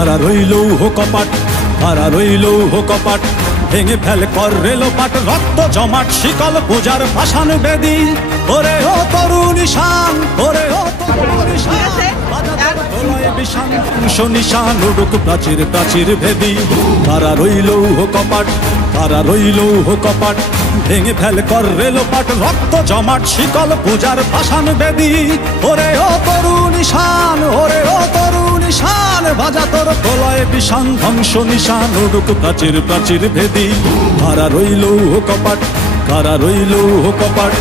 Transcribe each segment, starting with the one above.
কারা রইল কপাট, কারা রইল কপাট, ভেঙে ফেল কর রেলোপাট, রক্ত জমাট শিকল পূজার পাষাণ বেদী। ওরে ও তরুণ নিশান, ওরে ও তরুণ নিশান, বিশান নিশান উড়ুক প্রাচীর প্রাচীর ভেদী। কারা রইল কপাট, কারা রইল কপাট, ভেঙে ফেল কর রেলোপাট, রক্ত জমাট শিকল পূজার পাষাণ বেদী। ওরে ও তরুণ নিশান, ওরে ও তরুণ নিশান, বাজা তোর প্রলয় বিশান ধ্বংস নিশান উড়ুক প্রাচীর প্রাচীর ভেদী। কারা রইল কপাট, কারা রইল কপাট।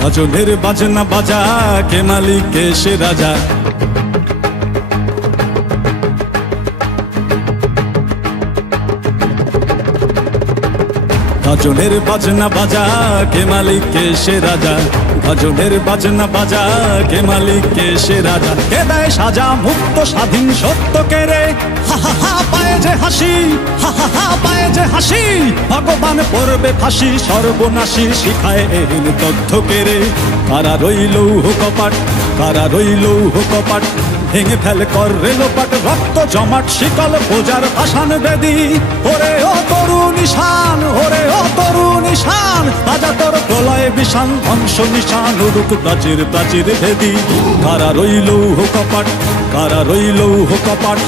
গাজনের বাজনা বাজা, কে মালিক কে সে রাজা। গাজনের বাজনা বাজা, কে মালিক কে সে রাজা। গাজনের বাজনা বাজা, কে মালিক কে সে রাজা। কে দেয় সাজা মুক্ত স্বাধীন সত্য কে রে, হা হা হা পায়ে যে হাসি, হা হা হা পায়ে যে হাসি। ভগবান পড়বে ফাঁসি সর্বনাশী, শিখায় এহীন তথ্য কে রে। কারা রইল কপাট, কারা রইল কপাট, ভেঙে ফেল কর রেলোপাট, রক্ত জমাট শিকল পূজার পাষাণ বেদী। ওরে ও তরুণ নিশান, ওরে ও তরুণ নিশান, বাজা তোর প্রলয় বিশান ধ্বংস নিশান উড়ুক প্রাচীর প্রাচীর ভেদী। কারা রইল কপাট, কারা রইল কপাট।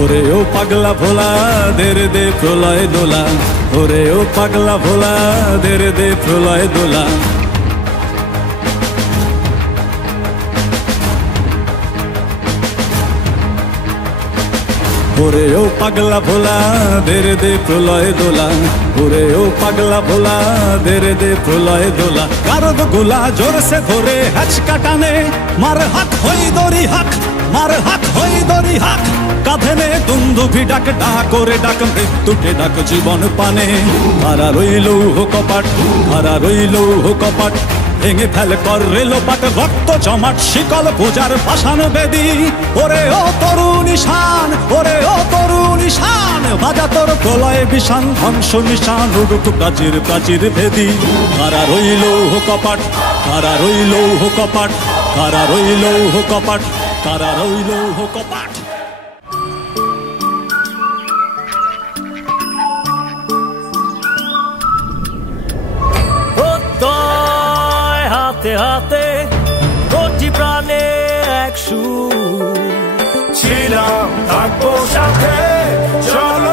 ওরে ও পাগলা ভোলা, দেরে দে প্রলয় দোলা। ওরে ও পাগলা ভোলা, দেরে দে প্রলয় দোলা। ওরে ও পাগলা ভোলা, দেরে দে প্রলয় দোলা। ওরে ও পাগলা ভোলা, দেরে দে প্রলয় দোলা। গারদ গোলা জোরসে ধরে হ্যাচকা টানে, মার হাত হই দড়ি হাক, মার হাত হই দড়ি হাক। কাঁধে নে দুন্দুভি ডাক, ডাক ওরে ডাক মৃত্যুকে ডাক জীবন পানে। কারা রইল কপাট, কারা রইল কপাট, ভেঙে ফেল কর রেলোপাট, রক্ত জমাট শিকল পূজার পাষাণ বেদী। ওরে ও তরুণ নিশান, ওরে ও তরুণ নিশান, বাজা তোর প্রলয় বিশান ধ্বংস নিশান উড়ুক প্রাচীর প্রাচীর ভেদী। কারা রইল কপাট, কারা রইল কপাট, কারা রইল কপাট, কারা রইল কপাট। হাতে হাতে কোটি প্রাণে এক সুর, ছিলাম থাকবো সাথে চল